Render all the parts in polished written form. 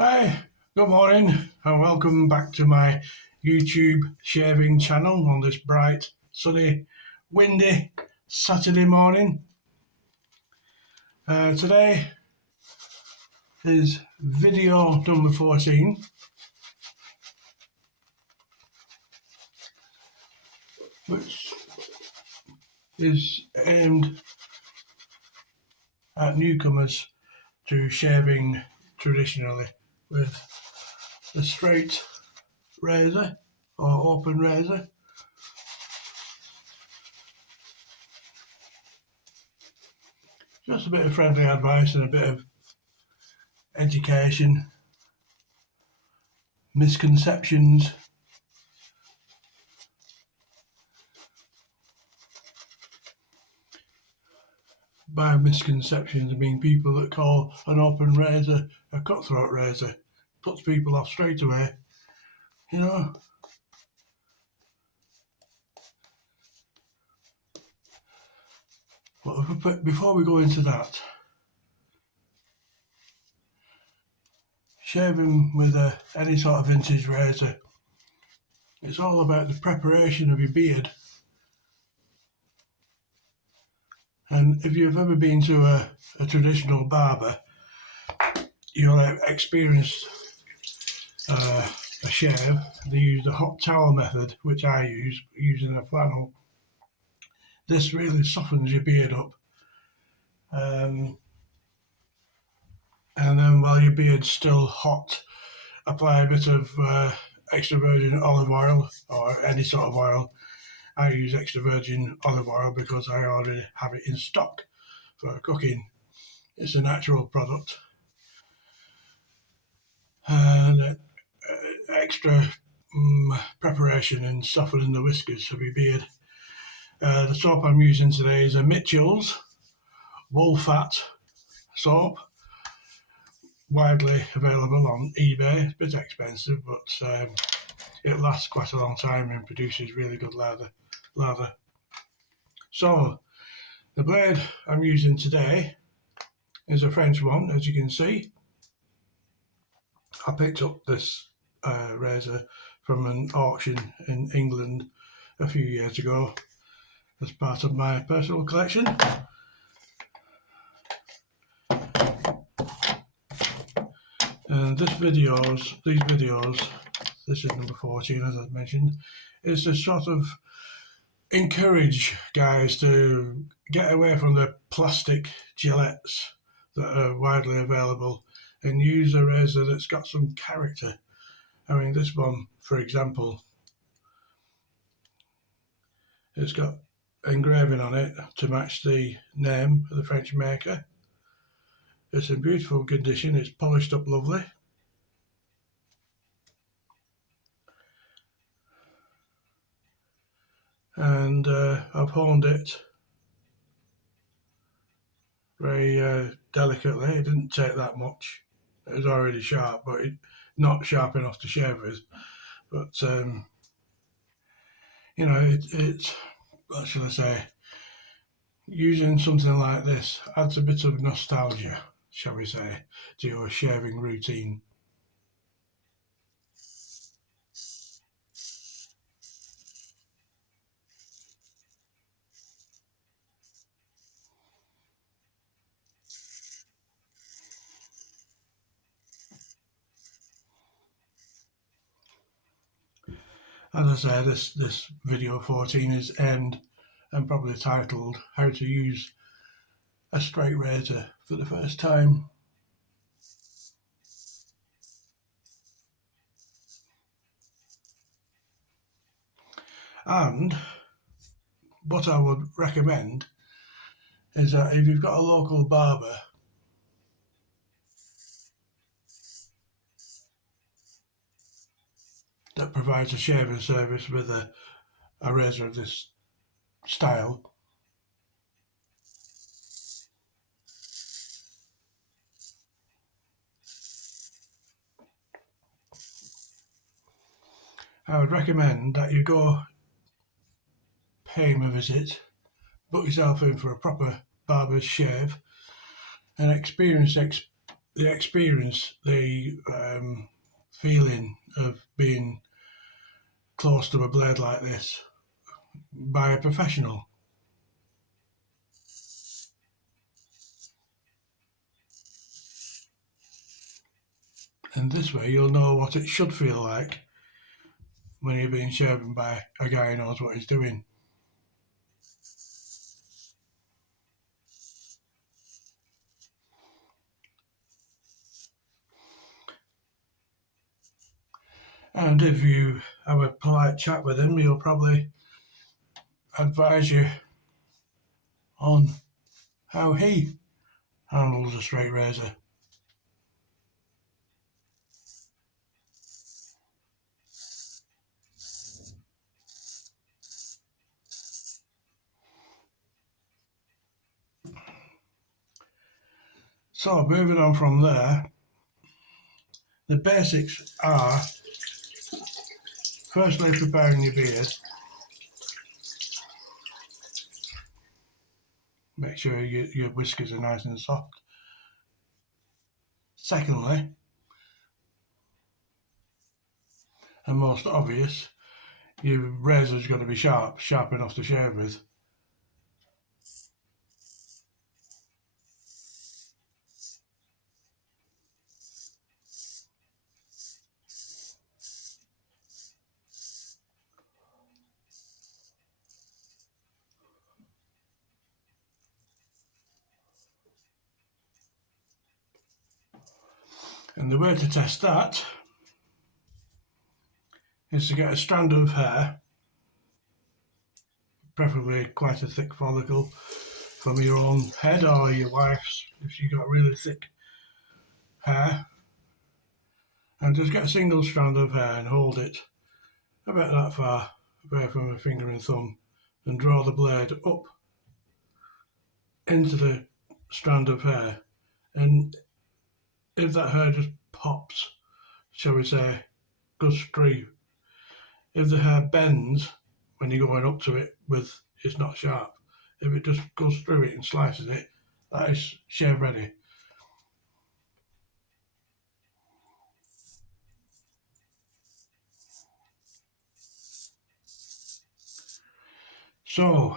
Hi, good morning and welcome back to my YouTube shaving channel on this bright, sunny, windy Saturday morning. Today is video number 14, which is aimed at newcomers to shaving traditionally with a straight razor or open razor. Just a bit of friendly advice and a bit of education, misconceptions. By misconceptions, I mean people that call an open razor a cutthroat razor. Puts people off straight away, you know. But before we go into that, shaving with any sort of vintage razor, it's all about the preparation of your beard. And if you've ever been to a traditional barber, you'll have experienced a shave. They use the hot towel method, which I use, using a flannel. This really softens your beard up. And then while your beard's still hot, apply a bit of extra virgin olive oil or any sort of oil. I use extra virgin olive oil because I already have it in stock for cooking. It's a natural product. And extra preparation in softening the whiskers of your beard. The soap I'm using today is a Mitchell's wool fat soap, widely available on eBay. It's a bit expensive, but it lasts quite a long time and produces really good lather. So the blade I'm using today is a French one, as you can see. I picked up this razor from an auction in England a few years ago as part of my personal collection. And these videos, this is number 14 as I mentioned, is to sort of encourage guys to get away from the plastic gillettes that are widely available and use a razor that's got some character. I mean, this one, for example, it's got engraving on it to match the name of the French maker. It's in beautiful condition, it's polished up lovely. And I've honed it very delicately. It didn't take that much. It was already sharp, but not sharp enough to shave with. But you know, it's what shall I say? Using something like this adds a bit of nostalgia, shall we say, to your shaving routine. As I say, this video 14 is aimed and probably titled How to Use a Straight Razor for the First Time. And what I would recommend is that if you've got a local barber, that provides a shaving service with a razor of this style, I would recommend that you go pay him a visit, book yourself in for a proper barber's shave, and experience experience, the feeling of being close to a blade like this by a professional. And this way you'll know what it should feel like when you're being shaven by a guy who knows what he's doing. And if you have a polite chat with him, he'll probably advise you on how he handles a straight razor. So moving on from there, the basics are firstly preparing your beard. Make sure your whiskers are nice and soft. Secondly, and most obvious, your razor's got to be sharp enough to shave with. And the way to test that is to get a strand of hair, preferably quite a thick follicle, from your own head or your wife's if she's got really thick hair, and just get a single strand of hair and hold it about that far away from her finger and thumb and draw the blade up into the strand of hair. And if that hair just pops, shall we say, goes through, if the hair bends when you're going up to it with it's not sharp, if it just goes through it and slices it, that is shave ready. So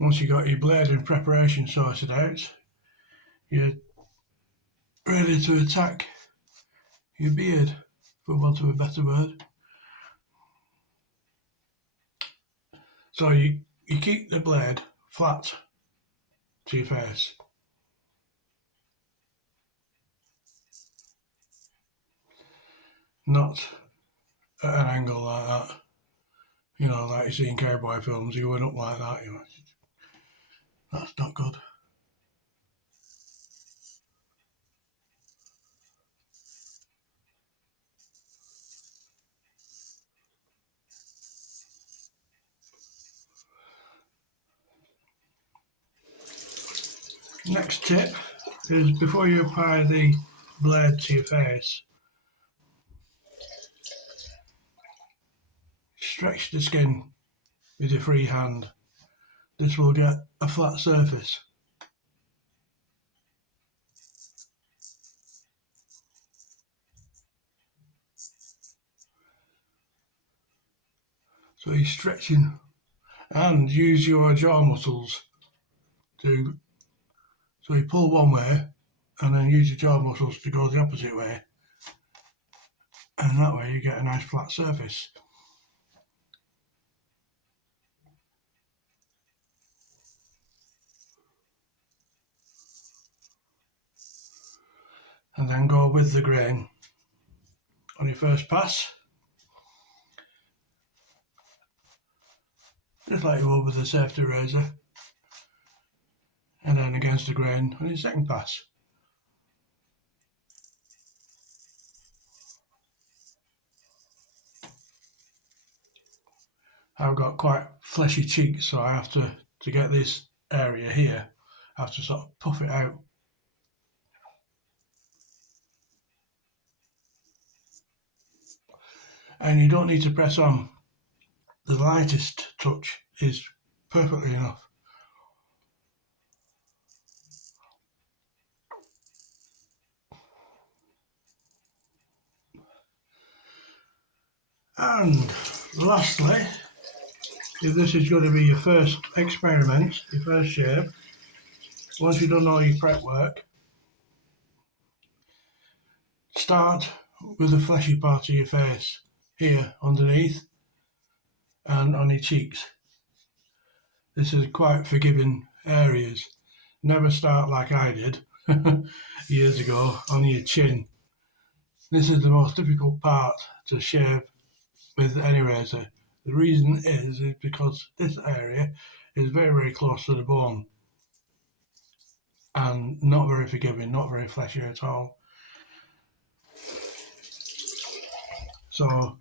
once you got your blade and preparation sorted out, you're ready to attack your beard, for want of a better word. So you keep the blade flat to your face. Not at an angle like that. You know, like you see in cowboy films, you're going up like that, you know. That's not good. Next tip is before you apply the blade to your face, stretch the skin with your free hand. This will get a flat surface. So you're stretching, and use your jaw muscles to, so you pull one way and then use your jaw muscles to go the opposite way, and that way you get a nice flat surface. And then go with the grain on your first pass, just like you would with a safety razor, and then against the grain on your second pass. I've got quite fleshy cheeks, so I have to get this area here, I have to sort of puff it out. And you don't need to press on. The lightest touch is perfectly enough. And lastly, if this is going to be your first experiment, your first shave, once you've done all your prep work, start with the fleshy part of your face, here underneath and on your cheeks. This is quite forgiving areas. Never start like I did years ago on your chin. This is the most difficult part to shave with any razor. The reason is because this area is very, very close to the bone and not very forgiving, not very fleshy at all. So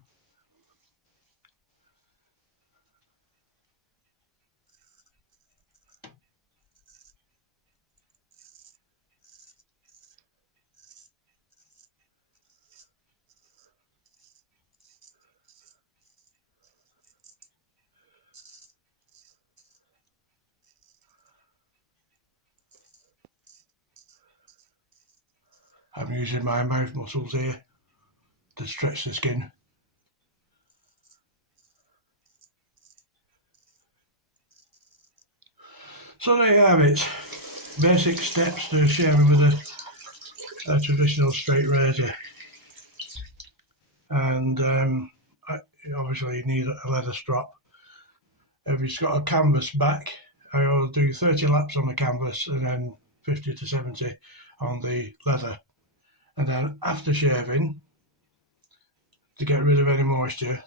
I'm using my mouth muscles here to stretch the skin. So there you have it. Basic steps to shaving with a traditional straight razor. And obviously you need a leather strap. If it's got a canvas back, I will do 30 laps on the canvas and then 50 to 70 on the leather. And then after shaving, to get rid of any moisture,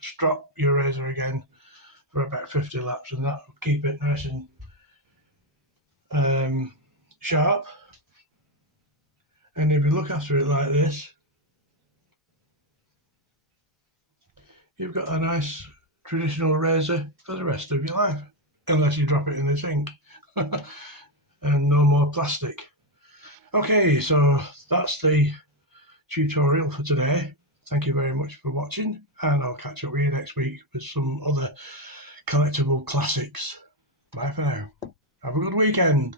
strap your razor again for about 50 laps, and that will keep it nice and sharp. And if you look after it like this, you've got a nice traditional razor for the rest of your life, unless you drop it in the sink and no more plastic. Okay, so that's the tutorial for today. Thank you very much for watching, and I'll catch up with you next week with some other collectible classics. Bye for now. Have a good weekend.